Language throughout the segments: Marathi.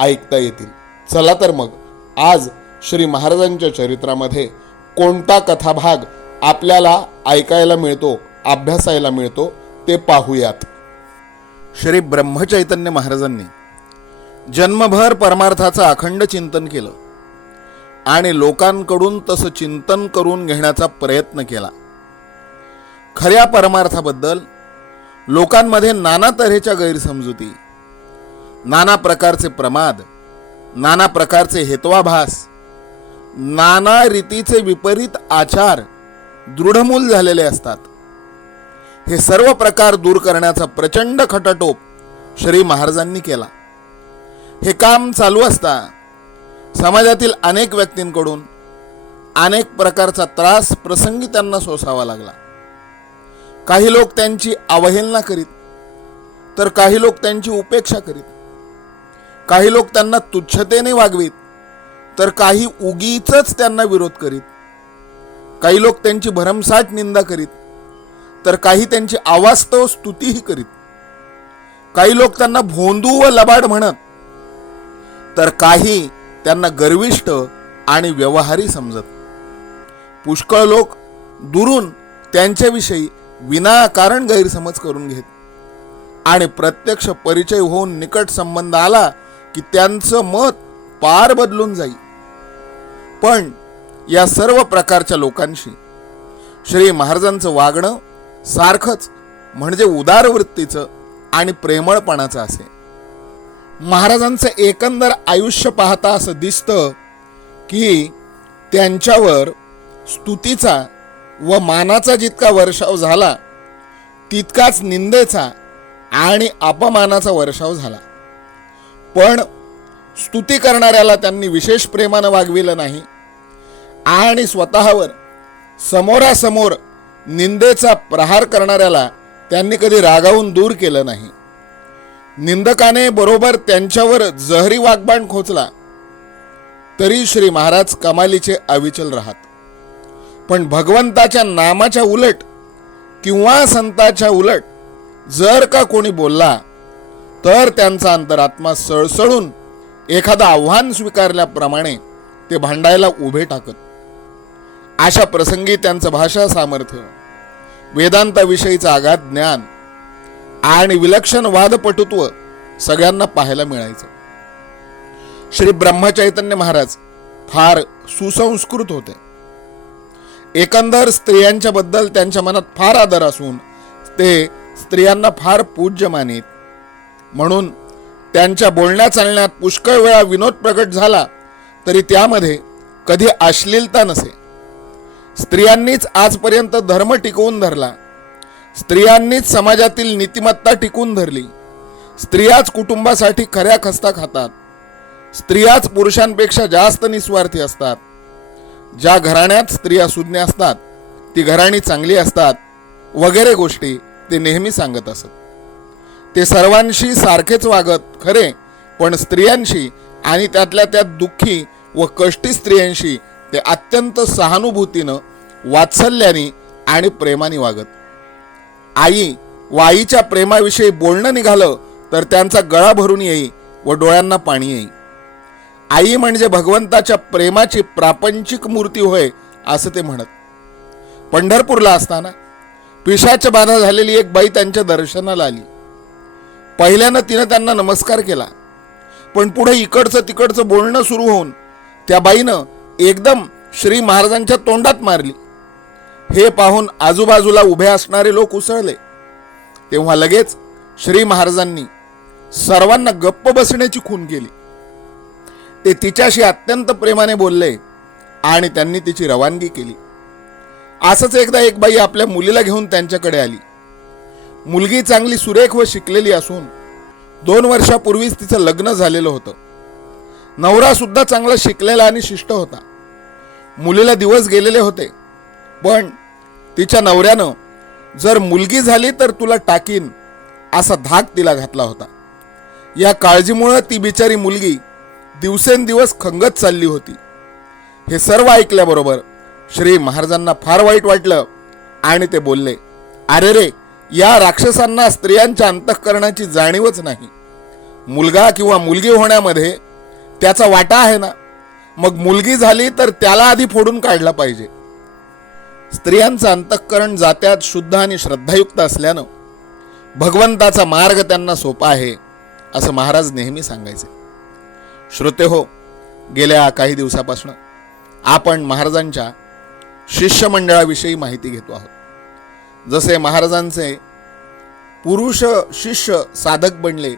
ऐकता येतील. चला तर मग आज श्री महाराजांच्या चरित्रामध्ये कोणता कथाभाग आपल्याला ऐकायला मिळतो अभ्यासायला मिळतो ते पाहूयात. श्री ब्रह्मचैतन्य महाराजांनी जन्मभर परमार्थाचं अखंड चिंतन केलं आणि लोकांकडून तसं चिंतन करून घेण्याचा प्रयत्न केला. खऱ्या परमार्थाबद्दल लोकांमध्ये नाना तऱ्हेच्या गैरसमजुती नाना प्रकारचे प्रमाद नाना प्रकारचे हेत्वाभास नाना रीतीचे विपरीत आचार दृढमूल झालेले असतात. हे सर्व प्रकार दूर करण्याचा प्रचंड खटाटोप श्री महाराजांनी केला. हे काम चालू असता समाजातील अनेक व्यक्तींकडून अनेक प्रकारचा त्रास प्रसंगी त्यांना सोसावा लागला. काही लोक त्यांची अवहेलना करीत तर काही लोक त्यांची उपेक्षा करीत काही लोक त्यांना तुच्छतेने वागवीत तर काही उगीच त्यांना विरोध करीत. काही लोक त्यांची भरमसाठ निंदा करीत तर काही त्यांची अवास्तव स्तुतीही करीत. काही लोक त्यांना भोंदू व लबाड म्हणत तर काही त्यांना गर्विष्ट आणि व्यवहारी समजत. पुष्कळ लोक दुरून त्यांच्याविषयी विनाकारण गैरसमज करून घेत आणि प्रत्यक्ष परिचय होऊन निकट संबंध आला की त्यांचं मत पार बदलून जाईल. पण या सर्व प्रकारच्या लोकांशी श्री महाराजांचं वागणं सारखंच म्हणजे उदार वृत्तीचं आणि प्रेमळपणाचं असे. महाराजांचं एकंदर आयुष्य पाहता असं दिसतं की त्यांच्यावर स्तुतीचा व मानाचा जितका वर्षाव झाला तितकाच निंदेचा आणि अपमानाचा वर्षाव झाला. पण स्तुती करणाऱ्याला त्यांनी विशेष प्रेमानं वागविलं नाही. आणि स्वतःवर समोरासमोर निंदेचा प्रहार करणाऱ्याला त्यांनी कधी रागावून दूर केलं नाही. निंदकाने बरोबर त्यांच्यावर जहरी वागबाण खोचला तरी श्री महाराज कमालीचे अविचल राहत. पण भगवंताच्या नामाच्या उलट किंवा संताच्या उलट जर का कोणी बोलला तर त्यांचा अंतरात्मा सळसळून एखादं आव्हान स्वीकारल्याप्रमाणे ते भांडायला उभे टाकत. अशा प्रसंगी त्यांचं भाषा सामर्थ्य वेदांताविषयीचं आघात ज्ञान आणि विलक्षण वादपटुत्व सगळ्यांना पाहायला मिळायचं. श्री ब्रह्मचैतन्य महाराज फार सुसंस्कृत होते. एकंदर स्त्रियांच्या बद्दल त्यांच्या मनात फार आदर असून ते स्त्रियांना फार पूज्य मानित म्हणून त्यांच्या बोलण्या चालण्यात पुष्कळ वेळा विनोद प्रकट झाला तरी त्यामध्ये कधी अश्लीलता नसे. स्त्रियांनीच आजपर्यंत धर्म टिकवून धरला. स्त्रियांनीच समाजातील नीतिमत्ता टिकून धरली. स्त्रियाच कुटुंबासाठी खऱ्या खस्ता खातात. स्त्रियाच पुरुषांपेक्षा जास्त निस्वार्थी असतात. ज्या घराण्यात स्त्रिया सुज्ञ असतात ती घराणी चांगली असतात वगैरे गोष्टी ते नेहमी सांगत असत. ते सर्वांशी सारखेच वागत खरे. पण स्त्रियांशी आणि त्यातल्या त्यात दुःखी व कष्टी स्त्रियांशी ते अत्यंत सहानुभूतीनं वात्सल्याने आणि प्रेमाने वागत. आई व आईच्या प्रेमाविषयी बोलणं निघालं तर त्यांचा गळा भरून येई व डोळ्यांना पाणी येई. आई म्हणजे भगवंताच्या प्रेमाची प्रापंचिक मूर्ती होय असं ते म्हणत. पंढरपूरला असताना पिशाच बाधा झालेली एक बाई त्यांच्या दर्शनाला आली. पहिल्यानं तिनं त्यांना नमस्कार केला. पण पुढे इकडचं तिकडचं बोलणं सुरू होऊन त्या बाईनं एकदम श्री महाराजांच्या तोंडात मारली. हे पाहून आजूबाजूला उभे असणारे लोक उसळले. तेव्हा लगेच श्री महाराजांनी सर्वांना गप्प बसण्याची खून केली. ते तिच्याशी अत्यंत प्रेमाने बोलले आणि त्यांनी तिची रवानगी केली. असंच एकदा एक बाई आपल्या मुलीला घेऊन त्यांच्याकडे आली. मुलगी चांगली सुरेख व शिकलेली असून दोन वर्षापूर्वीच तिचं लग्न झालेलं होतं. नवरा सुद्धा चांगला शिकलेला आणि शिष्ट होता. मुलीला दिवस गेलेले होते. पण तिच्या नवऱ्यानं जर मुलगी झाली तर तुला टाकीन असा धाक तिला घातला होता. या काळजीमुळं ती बिचारी मुलगी दिवसेंदिवस खंगत चालली होती. हे सर्व ऐकल्याबरोबर श्री महाराजांना फार वाईट वाटलं आणि ते बोलले अरे रे या राक्षसांना स्त्रियांच्या अंतःकरणाची जाणीवच नाही. मुलगा किंवा मुलगी होण्यामध्ये त्याचा वाटा आहे ना? मग मुलगी झाली तर त्याला आधी फोडून काढला पाहिजे. स्त्रियांचं अंतःकरण जात्यात शुद्ध आणि श्रद्धायुक्त असल्यानं भगवंताचा मार्ग त्यांना सोपा आहे असं महाराज नेहमी सांगायचे. श्रोते हो गेल्या काही दिवसापासून आपण महाराजांच्या शिष्यमंडळाविषयी माहिती घेतो आहोत. जसे महाराजांचे पुरुष शिष्य साधक बनले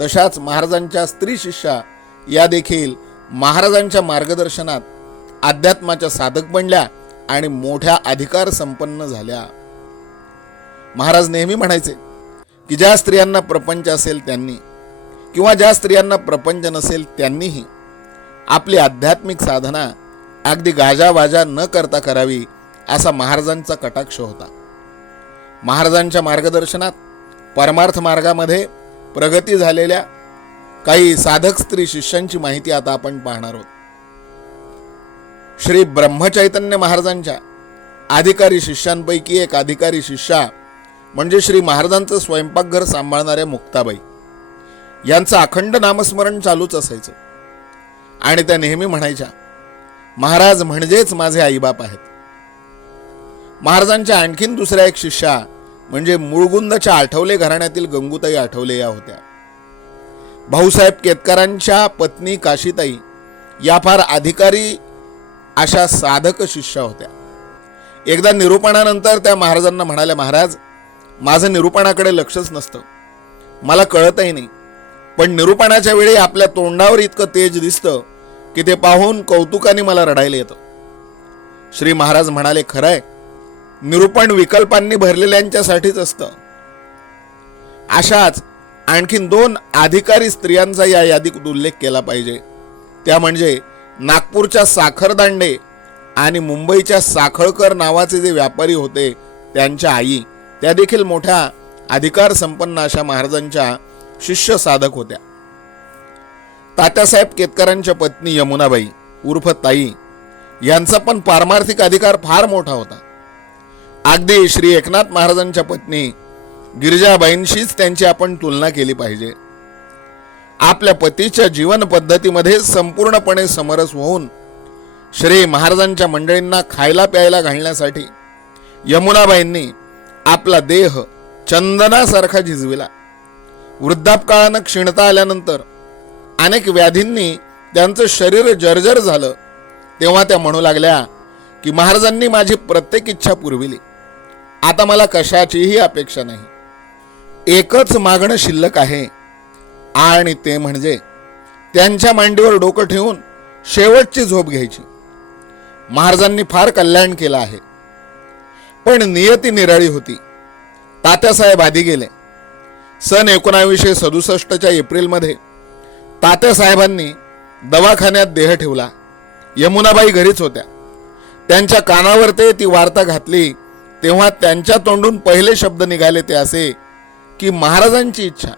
तशाच महाराजांच्या स्त्री शिष्या या देखील महाराजांच्या मार्गदर्शनात अध्यात्माच्या साधक बनल्या आणि मोठ्या अधिकार संपन्न झाल्या. महाराज नेहमी म्हणायचे की ज्या स्त्रियांना प्रपंच असेल त्यांनी किंवा ज्या स्त्रियांना प्रपंच नसेल त्यांनीही आपली आध्यात्मिक साधना अगदी गाजावाजा न करता करावी असा महाराजांचा कटाक्ष होता. महाराजांच्या मार्गदर्शनात परमार्थ मार्गामध्ये प्रगती झालेल्या काही साधक स्त्री शिष्यांची माहिती आता आपण पाहणार आहोत. श्री ब्रह्मचैतन्य महाराजांच्या अधिकारी शिष्यांपैकी एक अधिकारी शिष्या म्हणजे श्री महाराजांचं स्वयंपाकघर सांभाळणाऱ्या मुक्ताबाई. यांचं अखंड नामस्मरण चालूच असायचं. आणि त्या नेहमी म्हणायच्या महाराज म्हणजेच माझे आईबाप आहेत. महाराजांच्या आणखीन दुसऱ्या एक शिष्या म्हणजे मुळगुंदच्या आठवले घराण्यातील गंगूताई आठवले या होत्या. भाऊसाहेब केतकरांच्या पत्नी काशीताई या फार अधिकारी अशा साधक शिष्या होत्या. एकदा निरूपणानंतर त्या महाराजांना म्हणाल्या महाराज माझं निरूपणाकडे लक्षच नसतं. मला कळतही नाही. पण निरूपणाच्या वेळी आपल्या तोंडावर इतकं तेज दिसतं की ते पाहून कौतुकाने मला रडायला येतं. श्री महाराज म्हणाले खरंय. निरूपण विकल्पांनी भरलेल्यांच्यासाठीच असतं. अशाच आणखीन दोन अधिकारी स्त्रियांचा या यादीत उल्लेख केला पाहिजे. त्या म्हणजे नागपूरच्या साखरदांडे आणि मुंबईच्या साखळकर नावाचे जे व्यापारी होते त्यांच्या आई. त्या देखील मोठ्या अधिकार संपन्न अशा महाराजांच्या शिष्य साधक होत्या. तात्यासाहेब केतकरांच्या पत्नी यमुनाबाई उर्फ ताई यांचा पण पारमार्थिक अधिकार फार मोठा होता. अगदी श्री एकनाथ महाराजांच्या पत्नी गिरिजाबाईंशीच त्यांची आपण तुलना केली पाहिजे. आपल्या पतीच्या जीवन पद्धतीमध्ये संपूर्णपणे समरस होऊन श्री महाराजांच्या मंडळींना खायला प्यायला घालण्यासाठी यमुनाबाईंनी आपला देह चंदनासारखा झिजविला. वृद्धापकाळानं क्षीणता आल्यानंतर अनेक व्याधींनी त्यांचं शरीर जर्जर झालं. तेव्हा त्या म्हणू लागल्या की महाराजांनी माझी प्रत्येक इच्छा पुरविली. आता मला कशाचीही अपेक्षा नाही. एकच मागणं शिल्लक आहे. आणि ते म्हणजे त्यांच्या मांडीवर डोकं ठेवून शेवटची झोप घ्यायची. महाराजांनी फार कल्याण केलं आहे. पण नियती निराळी होती. तात्यासाहेब आधी गेले. सन एकोणावीसशे सदुसष्टच्या एप्रिलमध्ये तात्यासाहेबांनी दवाखान्यात देह ठेवला. यमुनाबाई घरीच होत्या. त्यांच्या कानावर ते ती वार्ता घातली. तेव्हा त्यांच्या तोंडून पहिले शब्द निघाले ते असे की महाराजांची इच्छा.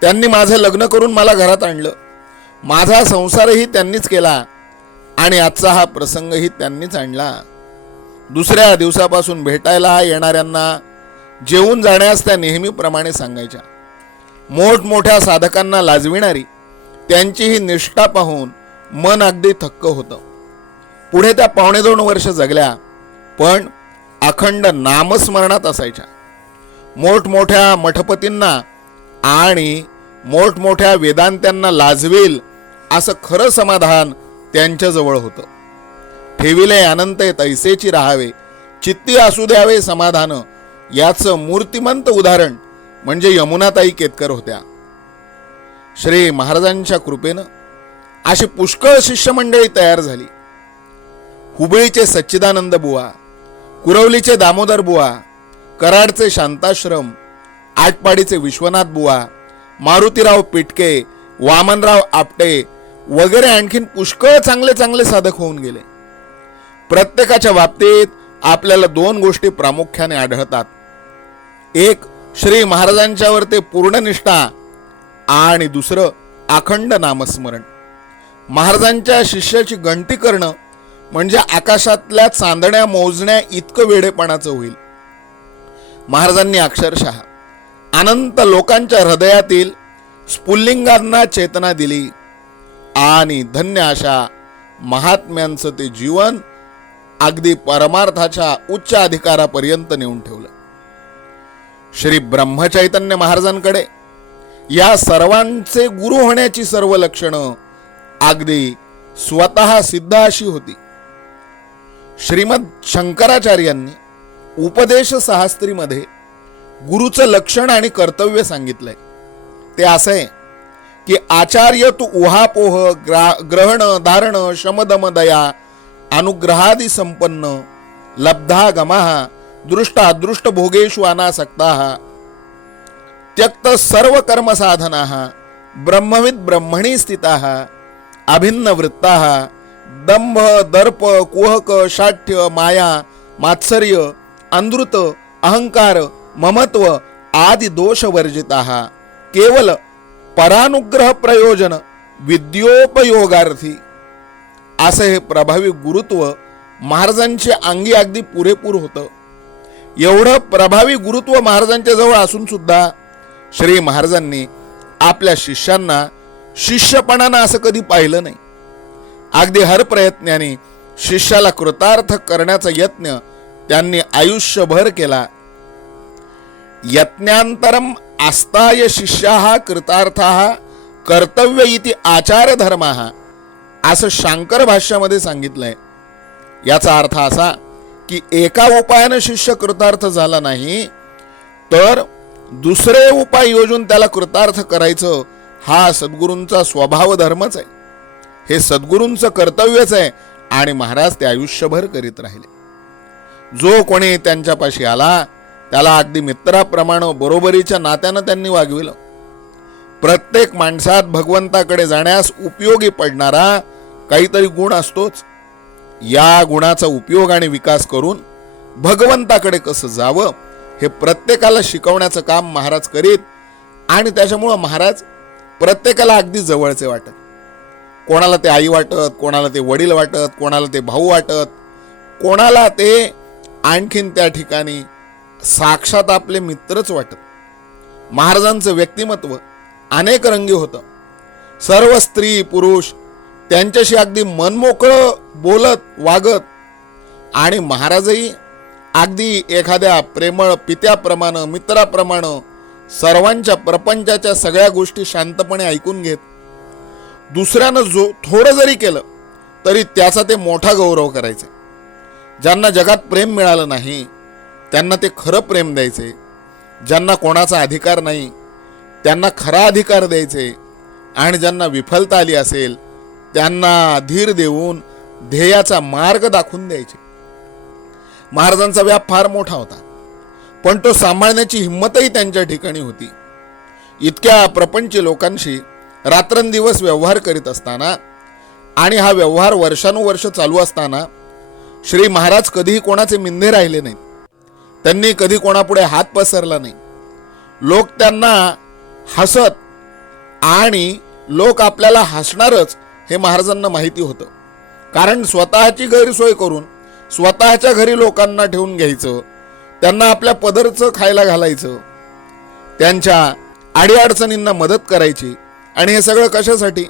त्यांनी माझं लग्न करून मला घरात आणलं. माझा संसारही त्यांनीच केला आणि आजचा हा प्रसंगही त्यांनीच आणला. दुसऱ्या दिवसापासून भेटायला येणाऱ्यांना जेवून जाण्यास त्या नेहमीप्रमाणे सांगायच्या. मोठमोठ्या साधकांना लाजविणारी त्यांची ही निष्ठा पाहून मन अगदी थक्क होतं. पुढे त्या पावणे दोन वर्ष जगल्या पण अखंड नामस्मरणात असायच्या. मोठमोठ्या मठपतींना आणि मोठमोठ्या वेदांत्यांना लाजवेल असं खरं समाधान त्यांच्याजवळ होतं. ठेविले अनंत तैसेची राहावे चित्ती असू द्यावे समाधान याचं मूर्तिमंत उदाहरण म्हणजे यमुनाताई केतकर होत्या. श्री महाराजांच्या कृपेनं अशी पुष्कळ शिष्यमंडळी तयार झाली. हुबळीचे सच्चिदानंद बुवा कुरवलीचे दामोदर बुवा कराडचे शांताश्रम आटपाडीचे विश्वनाथ बुवा मारुतीराव पिटके वामनराव आपटे वगैरे आणखीन पुष्कळ चांगले चांगले साधक होऊन गेले. प्रत्येकाच्या बाबतीत आपल्याला दोन गोष्टी प्रामुख्याने आढळतात. एक श्री महाराजांच्यावर ते पूर्णनिष्ठा आणि दुसरं अखंड नामस्मरण. महाराजांच्या शिष्याची गणती करणं म्हणजे आकाशातल्या चांदण्या मोजण्या इतकं वेडेपणाचं होईल. महाराजांनी अक्षरशः अनंत लोकांच्या हृदयातील स्फुल्लिंगांना चेतना दिली आणि धन्य अशा महात्म्यांचं ते जीवन अगदी परमार्थाच्या उच्च अधिकारापर्यंत नेऊन ठेवलं. श्री ब्रह्मचैतन्य महाराजांकडे या सर्वांचे गुरु होण्याची सर्व लक्षणं अगदी स्वतः सिद्ध अशी होती. श्रीमद शंकराचार्यांनी उपदेश सहस्त्रीमध्ये गुरुचं लक्षण आणि कर्तव्य सांगितलंय. ते असं आहे की आचार्य तू उहापोह ग्रा ग्रहण धारण शमदम दया अनुग्रहादी संपन्न लब्धा गमाः दृष्ट अदृष्ट भोगेषु त्यक्त सर्व कर्म ब्रह्मविद ब्रह्मणी स्थिताः अभिन्न वृत्ता दंभ दर्प कुहक शाठ्य माया मात्सर्य अंधृत अहंकार ममत्व आदि दोष वर्जिताः केवल परानुग्रह प्रयोजन विद्योपयोगार्थी. असं हे प्रभावी गुरुत्व महाराजांचे अंगी अगदी पुरेपूर होतं. एवढं प्रभावी गुरुत्व महाराजांच्या जवळ असून सुद्धा श्री महाराजांनी आपल्या शिष्यांना शिष्यपणानं असं कधी पाहिलं नाही. अगदी हर प्रयत्नाने शिष्याला कृतार्थ करण्याचा यत्न त्यांनी आयुष्यभर केला. यत्नांतरम आस्ताय शिष्या कृतार्था कर्तव्य इति आचार धर्म असं शांकर भाष्यामध्ये सांगितलंय. याचा अर्थ असा की एका उपायानं शिष्य कृतार्थ झाला नाही तर दुसरे उपाय योजून त्याला कृतार्थ करायचं हा सद्गुरूंचा स्वभाव धर्मच आहे. हे सद्गुरूंचं कर्तव्यच आहे आणि महाराज ते आयुष्यभर करीत राहिले. जो कोणी त्यांच्यापाशी आला त्याला अगदी मित्राप्रमाणे बरोबरीच्या नात्यानं त्यांनी वागविलं. प्रत्येक माणसात भगवंताकडे जाण्यास उपयोगी पडणारा काहीतरी गुण असतोच. या गुणाचा उपयोग आणि विकास करून भगवंताकडे कसं जावं हे प्रत्येकाला शिकवण्याचं काम महाराज करीत आणि त्याच्यामुळं महाराज प्रत्येकाला अगदी जवळचे वाटत. कोणाला ते आई वाटत कोणाला ते वडील वाटत कोणाला ते भाऊ वाटत कोणाला ते आणखीन त्या ठिकाणी साक्षात आपले मित्रच वाटत. महाराजांचं व्यक्तिमत्व अनेक रंगी होतं. सर्व स्त्री पुरुष त्यांच्याशी अगदी मनमोकळं बोलत वागत आणि महाराजही अगदी एखाद्या प्रेमळ पित्याप्रमाणे मित्राप्रमाणे सर्वांच्या प्रपंचाच्या सगळ्या गोष्टी शांतपणे ऐकून घेत दुसऱ्यानं जो थोडं जरी केलं तरी त्याचा ते मोठा गौरव करायचे. ज्यांना जगात प्रेम मिळालं नाही त्यांना ते खरं प्रेम द्यायचे. ज्यांना कोणाचा अधिकार नाही त्यांना खरा अधिकार द्यायचे. आणि ज्यांना विफलता आली असेल त्यांना धीर देऊन ध्येयाचा मार्ग दाखवून द्यायचे. महाराजांचा व्याप फार मोठा होता पण तो सांभाळण्याची हिंमतही त्यांच्या ठिकाणी होती. इतक्या प्रपंची लोकांशी रात्रंदिवस व्यवहार करीत असताना आणि हा व्यवहार वर्षानुवर्ष चालू असताना श्री महाराज कधीही कोणाचे मिंधे राहिले नाहीत. त्यांनी कधी कोणापुढे हात पसरला नाही. लोक त्यांना हसत आणि लोक आपल्याला हसणारच हे महाराजांना माहिती होतं. कारण स्वतःची गैरसोय करून स्वतःच्या घरी लोकांना ठेवून घ्यायचं त्यांना आपल्या पदरचं खायला घालायचं त्यांच्या अडीअडचणींना मदत करायची आणि हे सगळं कशासाठी?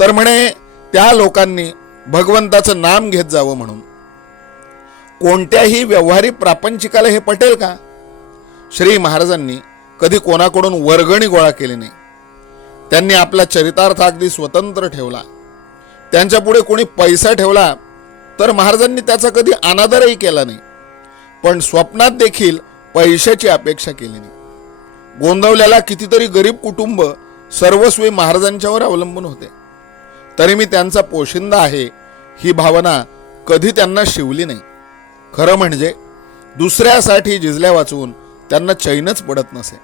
तर म्हणे त्या लोकांनी भगवंताचं नाम घेत जावं म्हणून. कोणत्याही व्यवहारी प्रापंचिकाला हे पटेल का? श्री महाराजांनी कधी कोणाकडून वर्गणी गोळा केली नाही. त्यांनी आपला चरितार्थ अगदी स्वतंत्र ठेवला. त्यांच्या पुढे कोणी पैसा ठेवला तर महाराजांनी त्याचा कधी अनादरही केला नाही. पण स्वप्नात देखील पैशाची अपेक्षा केली नाही. गोंदवल्याला कितीतरी गरीब कुटुंब सर्वस्वी महाराजांच्यावर अवलंबून होते. तरी मी त्यांचा पोशिंदा आहे ही भावना कधी त्यांना शिवली नाही. खरं म्हणजे दुसऱ्यासाठी जिजल्या वाचून त्यांना चैनच पडत नसे.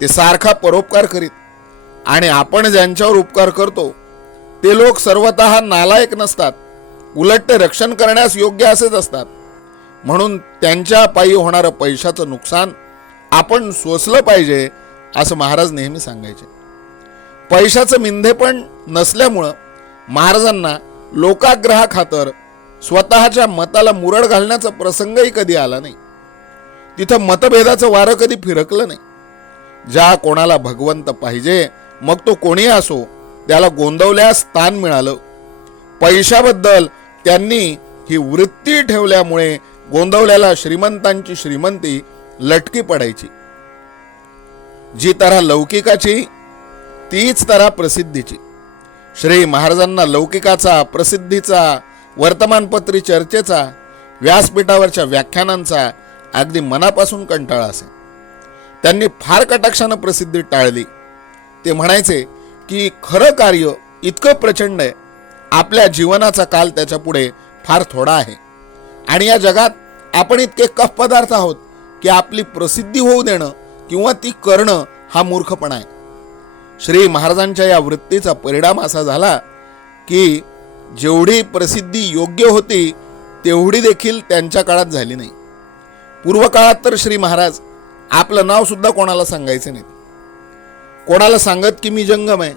ते सारखा परोपकार करीत आणि आपण ज्यांच्यावर उपकार करतो ते लोक सर्वतः नालायक नसतात उलट ते रक्षण करण्यास योग्य असेच असतात. म्हणून त्यांच्या पायी होणारं पैशाचं नुकसान आपण सोसलं पाहिजे असं महाराज नेहमी सांगायचे. पैशाचं मिंधेपण नसल्यामुळं महाराजांना लोकाग्रहाखातर स्वतःच्या मताला मुरड घालण्याचा प्रसंगही कधी आला नाही. तिथं मतभेदाचं वारं कधी फिरकलं नाही. ज्या कोणाला भगवंत पाहिजे मग तो कोणी असो त्याला गोंदवल्यास स्थान मिळालं. पैशाबद्दल त्यांनी ही वृत्ती ठेवल्यामुळे गोंदवल्याला श्रीमंतांची श्रीमंती लटकी पडायची. जी तऱ्हा लौकिकाची तीच तऱ्हा प्रसिद्धीची. श्री महाराजांना लौकिकाचा प्रसिद्धीचा वर्तमानपत्री चर्चेचा व्यासपीठावरच्या व्याख्यानांचा अगदी मनापासून कंटाळा असे. त्यांनी फार कटाक्षानं प्रसिद्धी टाळली. ते म्हणायचे की खरं कार्य इतकं प्रचंड आहे. आपल्या जीवनाचा काल त्याच्यापुढे फार थोडा आहे. आणि या जगात आपण इतके कफ पदार्थ आहोत की आपली प्रसिद्धी होऊ देणं किंवा ती करणं हा मूर्खपणा आहे. श्री महाराजांच्या या वृत्तीचा परिणाम असा झाला की जेवढी प्रसिद्धी योग्य होती तेवढी देखील त्यांच्या काळात झाली नाही. पूर्व काळात तर श्री महाराज आपलं नावसुद्धा कोणाला सांगायचे नाहीत. कोणाला सांगत की मी जंगम आहे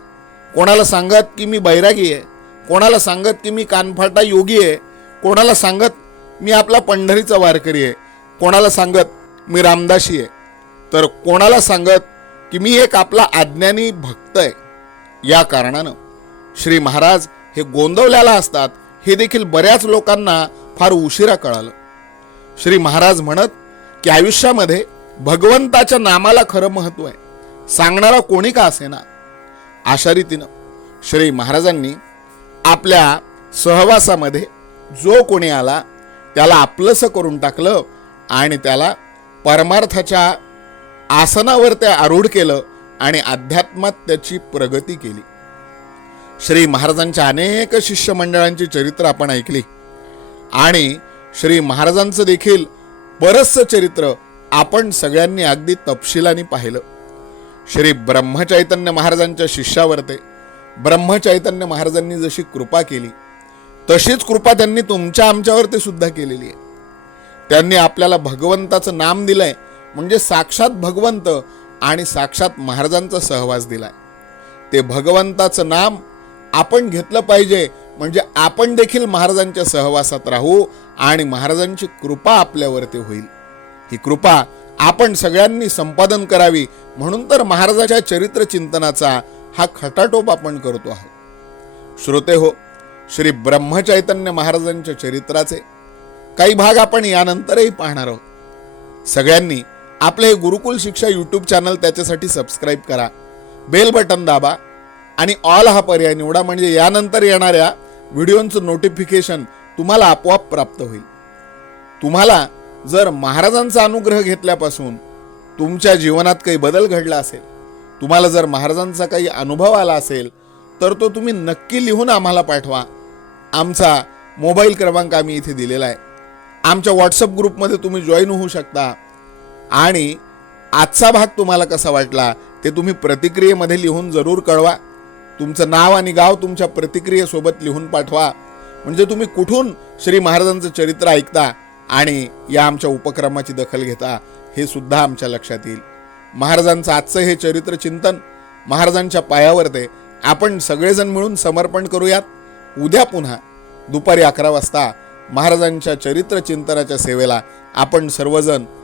कोणाला सांगत की मी बैरागी आहे कोणाला सांगत की मी कानफाटा योगी आहे कोणाला सांगत मी आपला पंढरीचा वारकरी आहे कोणाला सांगत मी रामदासी आहे तर कोणाला सांगत की मी एक आपला अज्ञानी भक्त आहे. या कारणानं श्री महाराज हे गोंदवल्याला असतात हे देखील बऱ्याच लोकांना फार उशिरा कळालं. श्री महाराज म्हणत की आयुष्यामध्ये भगवंताच्या नामाला खरं महत्त्व आहे. सांगणारा कोणी का असेना? अशा रीतीनं श्री महाराजांनी आपल्या सहवासामध्ये जो कोणी आला त्याला आपलंसं करून टाकलं आणि त्याला परमार्थाच्या आसनावर ते आरूढ केलं आणि अध्यात्मात त्याची प्रगती केली. श्री महाराजांच्या अनेक शिष्यमंडळांची चरित्र आपण ऐकली. आणि श्री महाराजांचं देखील बरंचसं चरित्र आपण सगळ्यांनी अगदी तपशिलाने पाहिलं. श्री ब्रह्मचैतन्य महाराजांच्या शिष्यावर ते ब्रह्मचैतन्य महाराजांनी जशी कृपा केली तशीच कृपा त्यांनी तुमच्या आमच्यावरती सुद्धा केलेली आहे. त्यांनी आपल्याला भगवंताचं नाम दिलंय म्हणजे साक्षात भगवंत आणि साक्षात महाराजांचा सहवास दिलाय. ते भगवंताचं नाम आपण घेतलं पाहिजे म्हणजे आपण देखील महाराजांच्या सहवासात राहू आणि महाराजांची कृपा आपल्यावरती होईल. ही कृपा आपण सगळ्यांनी संपादन करावी म्हणून तर महाराजाच्या चरित्र चिंतनाचा हा खटाटोप आपण करतो आहोत. श्रोते हो श्री ब्रह्मचैतन्य महाराजांच्या चरित्राचे काही भाग आपण यानंतरही पाहणार आहोत. सगळ्यांनी आपले हे गुरुकुल शिक्षा यूट्यूब चॅनल त्याच्यासाठी सबस्क्राईब करा. बेल बटन दाबा आणि ऑल हा पर्याय निवडा. म्हणजे यानंतर येणाऱ्या व्हिडिओंचं नोटिफिकेशन तुम्हाला आपोआप प्राप्त होईल. तुम्हाला जर महाराजांचा अनुग्रह घेतल्यापासून तुमच्या जीवनात काही बदल घडला असेल तुम्हाला जर महाराजांचा काही अनुभव आला असेल तर तो तुम्ही नक्की लिहून आम्हाला पाठवा. आमचा मोबाईल क्रमांक आम्ही इथे दिलेला आहे. आमच्या व्हॉट्सअप ग्रुपमध्ये तुम्ही जॉईन होऊ शकता. आणि आजचा भाग तुम्हाला कसा वाटला ते तुम्ही प्रतिक्रियेमध्ये लिहून जरूर कळवा. तुमचं नाव आणि गाव तुमच्या प्रतिक्रियेसोबत लिहून पाठवा. म्हणजे तुम्ही कुठून श्री महाराजांचं चरित्र ऐकता आणि या आमच्या उपक्रमाची दखल घेता हे सुद्धा आमच्या लक्षात येईल. महाराजांचं आजचं हे चरित्र चिंतन महाराजांच्या पायावर ते आपण सगळेजण मिळून समर्पण करूयात. उद्या पुन्हा दुपारी अकरा वाजता महाराजांच्या चरित्र चिंतनाच्या सेवेला आपण सर्वजण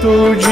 tudo.